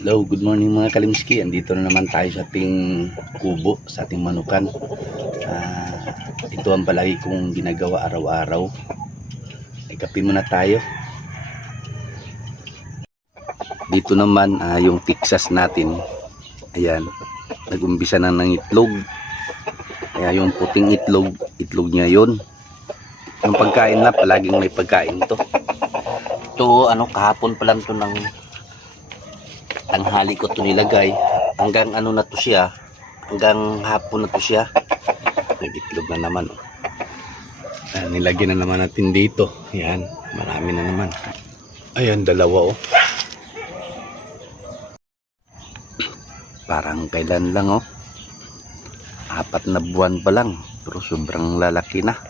Hello, good morning mga kalimski. Andito na naman tayo sa ating kubo, sa ating manukan. Ah, ito ang palagi kong ginagawa araw-araw. Ay, muna tayo. Dito naman ah, yung Texas natin. Ayan, nag-umpisa na ng itlog. Kaya yung puting itlog, itlog niya yon. Yung pagkain na, palaging may pagkain to. Ito, ano, kahapon pa lang to ng tanghali ko to nilagay. Hanggang ano na to siya? Hanggang hapon na to siya? Nagitlog na naman oh. Ah, nilagyan na naman natin dito. Yan marami na naman. Ayan dalawa oh. Parang kailan lang oh. Apat na buwan pa lang pero sobrang lalaki na